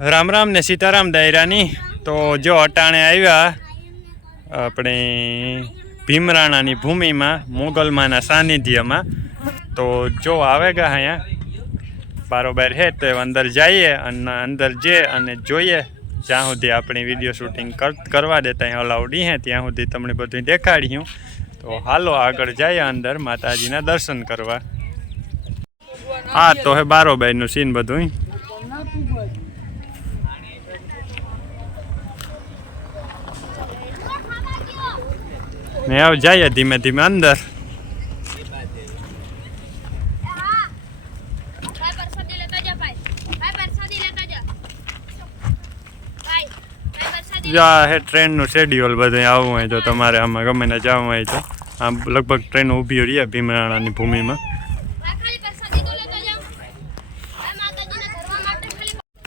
राम राम ने सीताराम दायरानी। तो जो अटाणे आव्या अपने भीमराणानी भूमि में मोगलमाना सानिध्य में, तो जो आवेगा अँ बारोबार है तो अंदर जाइए अंदर जे अने जोईए ज्यां सुधी अपनी विडियो शूटिंग करवा देता है अलाउडी है त्यां सुधी तमने बधुं देखाड्युं। तो हालो आगळ जाइए अंदर माताजीना दर्शन करवा। आ तो है बारोबारनुं सीन बधुं। ने अब जाइए धीमे धीमे अंदर। है ट्रेन नु शेड्यूल बधुं आवुं होय तो तमारे आमां गमे ने जावुं होय तो आम लगभग ट्रेन ऊभी रही है भीमराणानी भूमि में।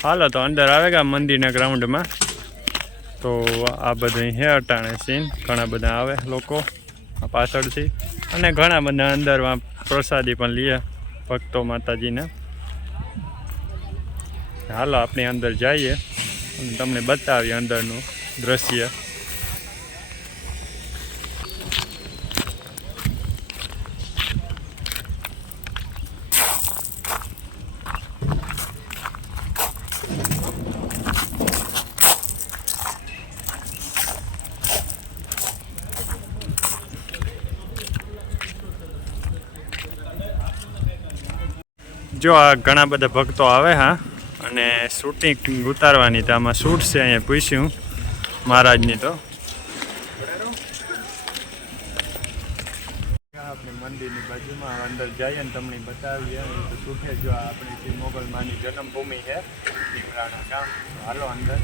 हालो तो अंदर आवेगा मंदिर ना ग्राउंड में। तो आ बधुं है अटाणे सीन। घणा बधा आवे लोको पाछळथी अने घणा बधा अंदर प्रसादी पण लीए भक्तो माताजी ने। हालो अपने अंदर जाइए तमने बतावीए अंदरनुं दृश्य। जो आ घणा बधा भक्तो आवे हाँ अने शूटिंग उतारवानी तो आमां शूट से अहीं पूछ्युं महाराजनी। तो अपने मंदिर की बाजू में अंदर जाइए तमने बतावीए तो शूट है। जो अपनी मोगल मानी जन्मभूमि है भीमराणा गाम। हालो अंदर।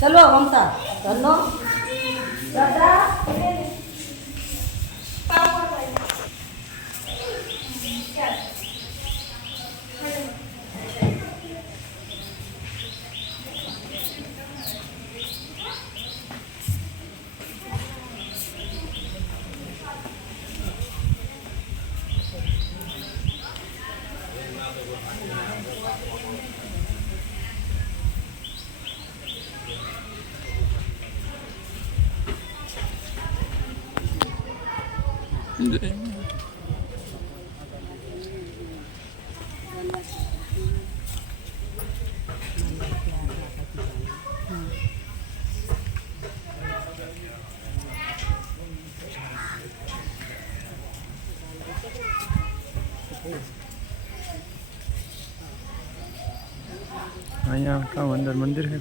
चलो ममता चलो दादा। अहियाँ का अंदर मंदिर है।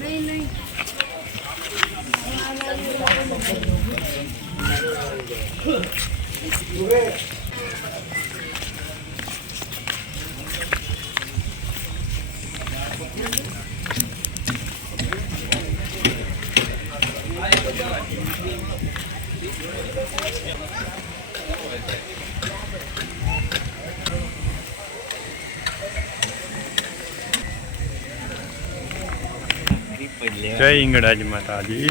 नहीं जय इंगड़ाज माता जी।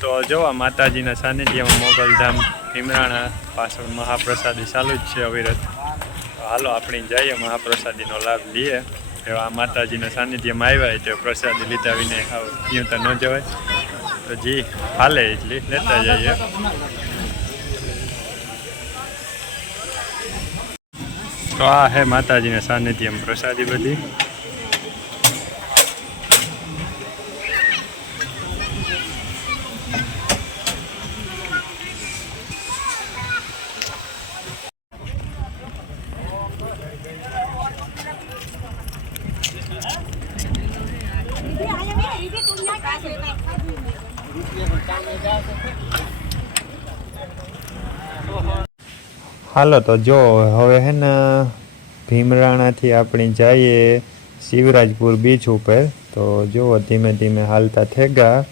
તો જોવા માતાજીના સાનિધ્યમાં મોગલધામ ભીમરાણા પાછળ મહાપ્રસાદી ચાલુ જ છે અવિરત. તો હાલો આપણે જઈએ મહાપ્રસાદીનો લાભ લઈએ. એવા માતાજીના સાનિધ્યમાં આવ્યા તો પ્રસાદી લીધા વિને ક્યું તો ન જવાય. તો જી હાલે એટલી લેતા જઈએ. તો આ હે માતાજીના સાનિધ્યમાં પ્રસાદી બધી. હાલો તો જો હવે હે ને ભીમરાણાથી આપણે જઈએ શિવરાજપુર બીચ ઉપર. તો જો ધીમે ધીમે હાલતા થેગા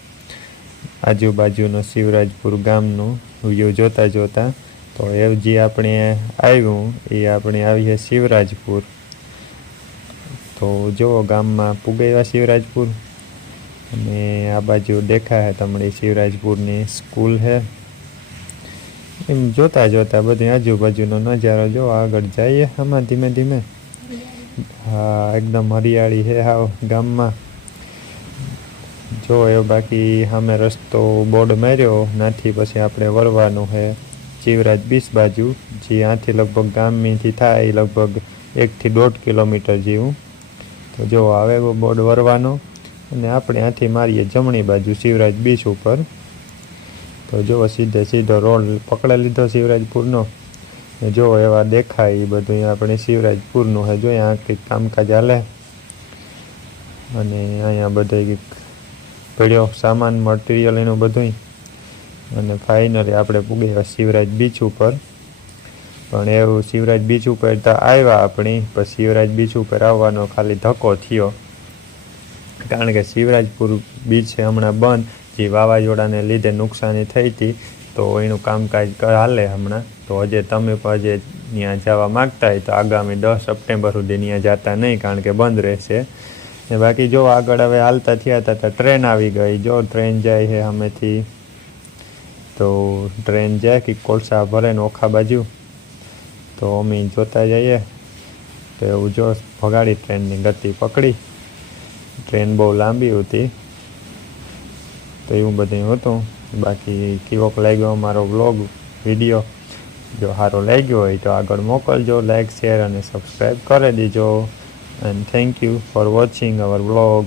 આજુબાજુનો શિવરાજપુર ગામનું વ્યૂ જોતા જોતા. તો એ જે આપણે આવ્યું એ આપણે આવીએ શિવરાજપુર. તો જો ગામમાં પુગાવ્યા શિવરાજપુર અને આ બાજુ દેખાય તમને શિવરાજપુરની સ્કૂલ છે. એમ જોતા જોતા બધી આજુબાજુનો નજારો જો આગળ જઈએ આમાં ધીમે ધીમે. હા એકદમ હરિયાળી છે હાવ ગામમાં. જો એ બાકી સામે રસ્તો બોર્ડ માર્યો નાથી પછી આપણે વરવાનું છે શિવરાજ બીચ બાજુ. જે આથી લગભગ ગામથી થાય લગભગ 1 થી 1.5 કિલોમીટર જેવું. તો જો આવે બોર્ડ વરવાનો અને આપણે આથી મારીએ જમણી બાજુ શિવરાજ બીચ ઉપર. તો જો સીધો રોડ પકડી લીધો શિવરાજપુરનો. જો એવા દેખાય એ બધું આપણે શિવરાજપુરનું છે. જો અહીંયા કંઈક કામકાજ હાલે અને અહીંયા બધું પડ્યો સામાન મટીરિયલ એનું બધું. અને ફાઇનલી આપણે પૂગ્યા શિવરાજ બીચ ઉપર. પણ એવું શિવરાજ બીચ ઉપર તો આવ્યા આપણી પછી શિવરાજ બીચ ઉપર આવવાનો ખાલી ધક્કો થયો. કારણ કે શિવરાજપુર બીચ છે હમણાં બંધ. જે વાવાઝોડાને લીધે નુકસાની થઈ હતી તો એનું કામકાજ હાલે હમણાં. તો હજે તમે પણ હજે ત્યાં જવા માગતા હોય તો આગામી 10 સપ્ટેમ્બર સુધી ત્યાં જતા નહીં કારણ કે બંધ રહેશે. ને બાકી જો આગળ હવે હાલતા થયા હતા તો ટ્રેન આવી ગઈ. જો ટ્રેન જાય છે અમેથી. તો ટ્રેન જાય કે કોલસા ભરે ને ઓખા બાજુ. તો અમે જોતા જઈએ. તો એવું જો ભગાડી ટ્રેનની ગતિ પકડી. ટ્રેન બહુ લાંબી હતી. તો એવું બધું હતું. બાકી કેવોક લાગ્યો અમારો વ્લોગ વિડીયો. જો સારો લાગ્યો હોય તો આગળ મોકલજો. લાઈક શેર અને સબસ્ક્રાઈબ કરી દેજો. And thank you for watching hour vlog.